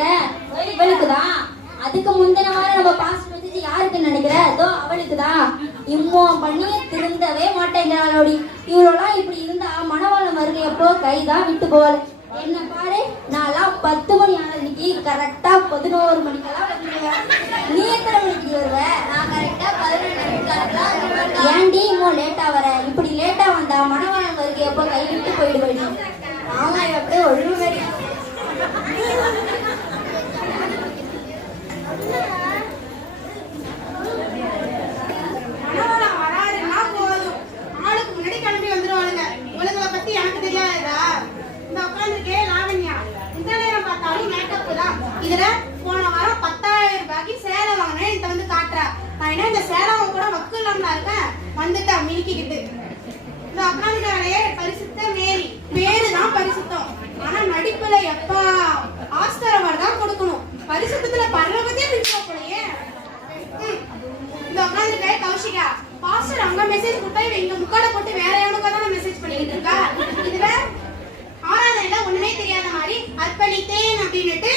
நினைக்கிற? இவளுக்குதான். அதுக்கு முந்தின வாரம் நம்ம பாஸ்ட் மெசேஜ் யாருக்கு நினைக்கிற? அதோ அவளுக்குதான். இம்மோ பண்ணிய திருந்தவே மாட்டேங்கிறாளோடி. இவ்வளோலாம் இப்படி இருந்தா மணவாளம் வருகை எப்போ கைதான் விட்டு போவாள். என்ன பாரு, நான்லாம் 10 மணி ஆனதுக்கு கரெக்டா 11 மணிக்கெல்லாம் வந்துடுவேன். நீ எத்தனை மணிக்கு வருவ? நான் கரெக்டா 12 மணிக்கு. ஏன்டி இன்னும் லேட்டா வர? இப்படி லேட்டா வந்தா மணவாளம் வருகை எப்போ கை விட்டு போயிடுவேடி. ஆமா, அப்படியே ஒழுங்கு. மணவாளம் வராதுன்னா போதும், ஆளுக்கு முன்னாடி கிளம்பி வந்துருவானுங்க. உலகளை பத்தி எனக்கு தெரியாதா? இந்த உட்காந்துருக்கே லாவண்யா, இந்த நேரம் பார்த்தாலும் மேக்கப் தான். இதுல போன வாரம் 10,000 ரூபாய்க்கு சேலை வாங்கினேன். இத வந்து காட்டுறா. நான் என்ன இந்த சேலை கூட வக்கு இல்லாமலா இருக்கேன்? வந்துட்டா மினிக்கிட்டு. இந்த உட்காந்துக்காரையே பரிசுத்த மேரி, பேருதான் பரிசுத்தம். ஆனா நடிப்புல எப்பா ஆஸ்கர் அவார்டு தான் கொடுக்கணும். பரிசுத்தத்துல பரலோகத்தே பிடிச்சா போலயே. இந்த உட்காந்துருக்கே கௌஷிகா, பாஸ்டர் அங்க மெசேஜ் கொடுத்தா இவ இங்க முக்காட போட்டு வேற எவனுக்கோ தான் மெசேஜ் பண்ணிட்டு இருக்கா. இதுல ஆராதனையில ஒண்ணுமே தெரியாத மாதிரி அர்ப்பணித்தேன் அப்படின்னுட்டு